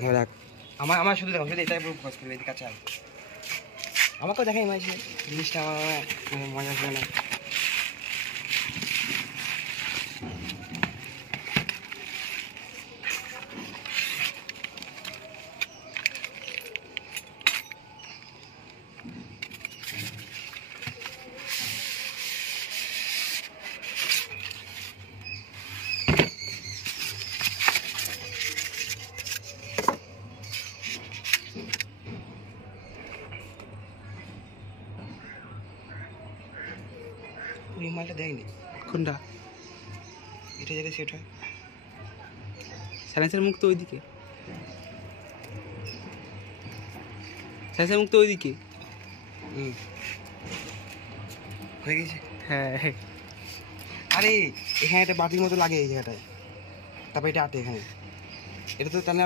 দেখ আমার শুধু দেখো শুধু এটাই পুরো ফোকাস করবে এদিকে কাছে আমাকেও দেখাই মাঝে জিনিসটা আমার মজা আসবে না মালটা দেয়নি কোনটা এটা যেটা সেট হয় সায়েন্সের মুখ তো ওইদিকে সায়েন্সের মুখ তো ওইদিকে হয়ে গেছে হ্যাঁ আরে এখানে একটা বাটির মতো লাগে এই জায়গাটায় তারপর এটা আটে এখানে এটা তো তাহলে